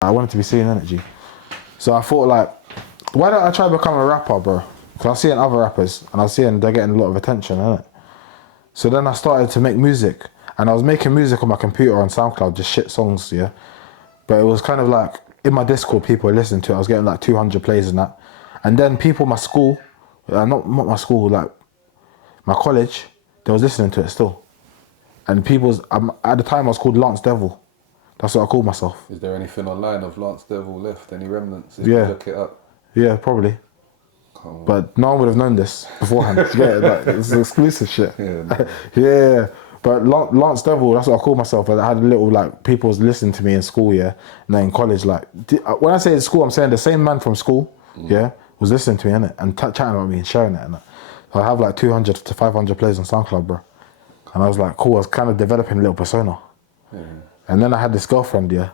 I wanted to be seen, innit, G? So I thought, like, why don't I try to become a rapper, bro? Because I was seeing other rappers, and I was seeing they're getting a lot of attention, innit? So then I started to make music, and I was making music on my computer on SoundCloud, just shit songs, yeah? But it was kind of like, in my Discord, people were listening to it. I was getting like 200 plays and that. And then people in my school, not my school, like my college, they was listening to it still. And people's, at the time I was called Lance Devil. That's what I called myself. Is there anything online of Lance Devil left? Any remnants? If Yeah. you look it up. Yeah, probably. But no one would have known this beforehand. Yeah, like, it's exclusive shit. Yeah, no. Yeah. But Lance Devil, that's what I called myself. I had a little, like, people was listening to me in school, yeah? And then in college, like, when I say in school, I'm saying the same man from school, yeah, was listening to me, innit? And chatting about me and sharing it, innit? So I have like 200 to 500 plays on SoundCloud, bro. And I was like, cool, I was kind of developing a little persona. Yeah. And then I had this girlfriend, yeah?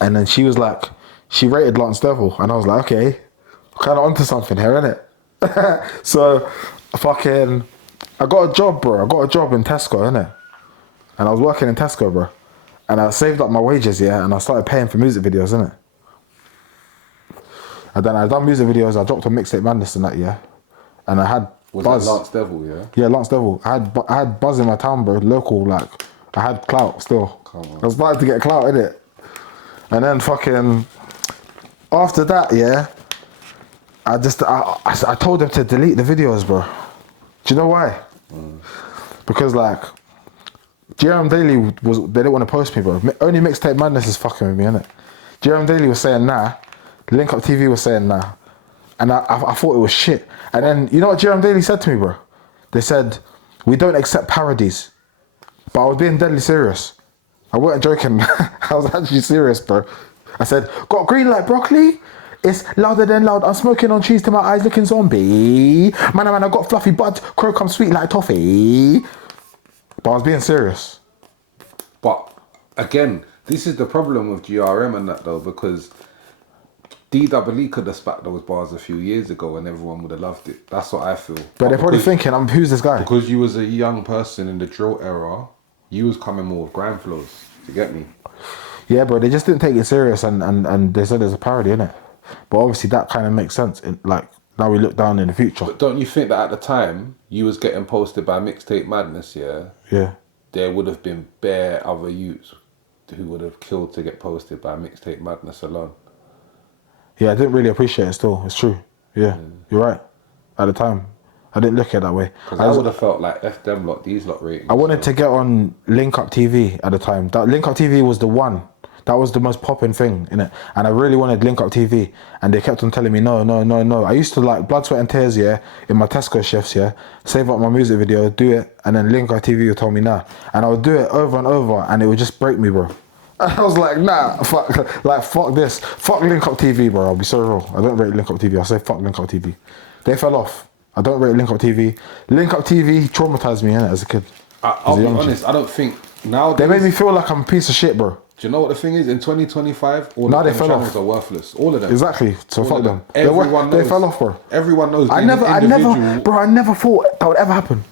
And then she was like, she rated Lance Devil. And I was like, okay, kind of onto something here, innit? So, fucking, I got a job, bro. I got a job in Tesco, innit? And I was working in Tesco, bro. And I saved up my wages, yeah? And I started paying for music videos, innit? And then I done music videos. I dropped on Mixtape Madness and that, yeah? And I had buzz. That Lance Devil, yeah? Yeah, Lance Devil. I had buzz in my town, bro. Local, like, I had clout still. I was starting to get clout, innit? And then fucking, after that, yeah, I told them to delete the videos, bro. Do you know why? Because, like, GRM Daily they didn't want to post me, bro. Only Mixtape Madness is fucking with me, innit? GRM Daily was saying nah. Linkup TV was saying nah. And I thought it was shit. And then, you know what GRM Daily said to me, bro? They said, we don't accept parodies. But I was being deadly serious. I wasn't joking. I was actually serious, bro. I said, got green like broccoli? It's louder than loud. I'm smoking on cheese till my eyes looking zombie. Man, I got fluffy butt. Crow come sweet like toffee. But I was being serious. But, again, this is the problem with GRM and that, though, because DWE could have spat those bars a few years ago and everyone would have loved it. That's what I feel. But they're probably thinking, who's this guy? Because you was a young person in the drill era, you was coming more with grand flows. Do you get me? Yeah, bro, they just didn't take it serious and they said there's a parody, innit? But obviously that kind of makes sense. Like, now we look down in the future. But don't you think that at the time, you was getting posted by Mixtape Madness, yeah? Yeah. There would have been bare other youths who would have killed to get posted by Mixtape Madness alone. Yeah, I didn't really appreciate it still. It's true. Yeah, you're right. At the time, I didn't look at it that way. Because I would have felt like F them lot, these lot ratings. I wanted to get on Linkup TV at the time. That Linkup TV was the one. That was the most popping thing, innit? And I really wanted Linkup TV. And they kept on telling me, no. I used to, like, blood, sweat and tears, yeah, in my Tesco shifts, yeah, save up my music video, do it, and then Linkup TV would tell me nah. And I would do it over and over, and it would just break me, bro. I was like, nah, fuck this. Fuck Linkup TV, bro. I'll be so real. I don't rate Linkup TV. I say fuck Linkup TV. They fell off. I don't rate Linkup TV. Linkup TV traumatized me, innit, as a kid. I'll be honest, I don't think nowadays... They made me feel like I'm a piece of shit, bro. Do you know what the thing is? In 2025, all of them channels are worthless. All of them. Exactly. So fuck them. Everyone knows. They fell off, bro. Everyone knows. I never thought that would ever happen.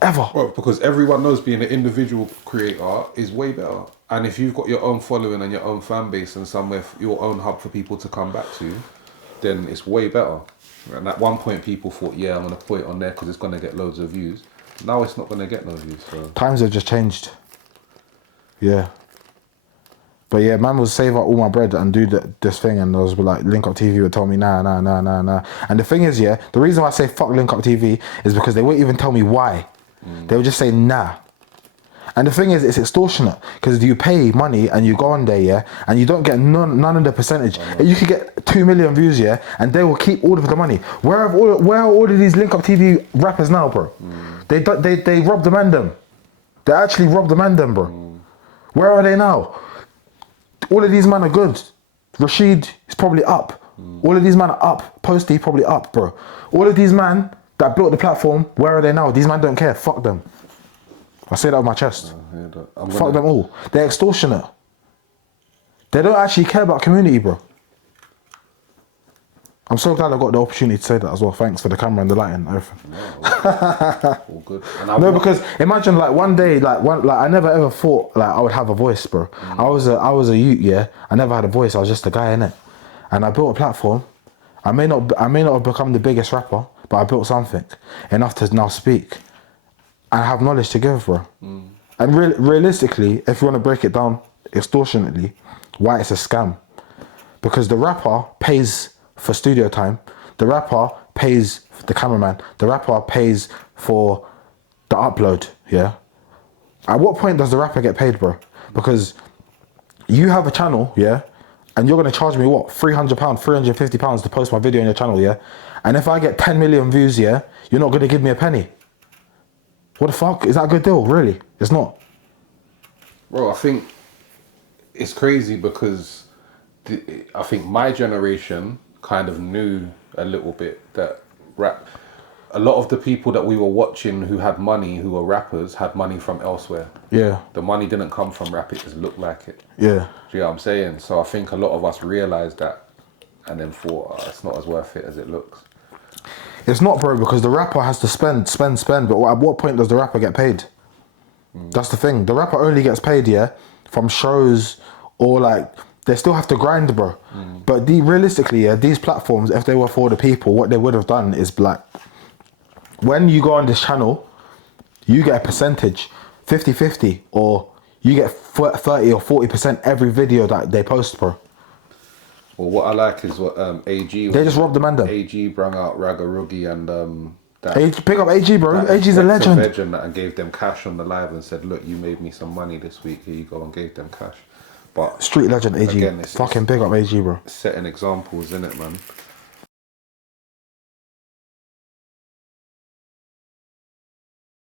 Ever. Bro, because everyone knows being an individual creator is way better. And if you've got your own following and your own fan base and somewhere, your own hub for people to come back to, then it's way better. And at one point, people thought, yeah, I'm going to put it on there because it's going to get loads of views. Now it's not going to get no views. So. Times have just changed. Yeah. But yeah, man would save up all my bread and do this thing, and I was like, Linkup TV would tell me nah. And the thing is, yeah, the reason why I say fuck Linkup TV is because they won't even tell me why. They would just say nah. And the thing is, it's extortionate because you pay money and you go on there, yeah, and you don't get none of the percentage. You could get 2 million views, yeah, and they will keep all of the money. Where are all of these Linkup TV rappers now, bro? They rob the man them. They actually rob the man them, bro. Where are they now? All of these men are good. Rashid is probably up. All of these men are up. Posty probably up, bro. All of these men that built the platform, where are they now? These men don't care. Fuck them. I say that with my chest. Fuck them all. They're extortionate. They don't actually care about community, bro. I'm so glad I got the opportunity to say that as well. Thanks for the camera and the lighting and everything. No, all good. And No, because imagine like one day, like I never ever thought like I would have a voice, bro. I was a youth, yeah. I never had a voice. I was just a guy in it, and I built a platform. I may not have become the biggest rapper, but I built something enough to now speak and have knowledge to give, bro. And realistically, if you want to break it down extortionately, why it's a scam? Because the rapper pays for studio time, the rapper pays for the cameraman, the rapper pays for the upload, yeah? At what point does the rapper get paid, bro? Because you have a channel, yeah? And you're going to charge me, what, £300, £350 to post my video on your channel, yeah? And if I get 10 million views, yeah, you're not going to give me a penny. What the fuck? Is that a good deal? Really? It's not. Bro, I think it's crazy because I think my generation kind of knew a little bit that rap. A lot of the people that we were watching who had money, who were rappers, had money from elsewhere. Yeah. The money didn't come from rap, it just looked like it. Yeah. Do you know what I'm saying? So I think a lot of us realised that and then thought, oh, it's not as worth it as it looks. It's not, bro, because the rapper has to spend, but at what point does the rapper get paid? That's the thing. The rapper only gets paid, yeah, from shows or like, they still have to grind, bro. But realistically, yeah, these platforms, if they were for the people, what they would have done is like, when you go on this channel, you get a percentage, 50-50, or you get 30 or 40% every video that they post, bro. Well, what I like is what AG... They just robbed the man, though. AG brung out Raggarugi and... Pick up AG, bro. AG's a legend. And gave them cash on the live and said, look, you made me some money this week, here you go, and gave them cash. But street legend AG. again, fucking big up AG, bro. Setting examples, innit, man?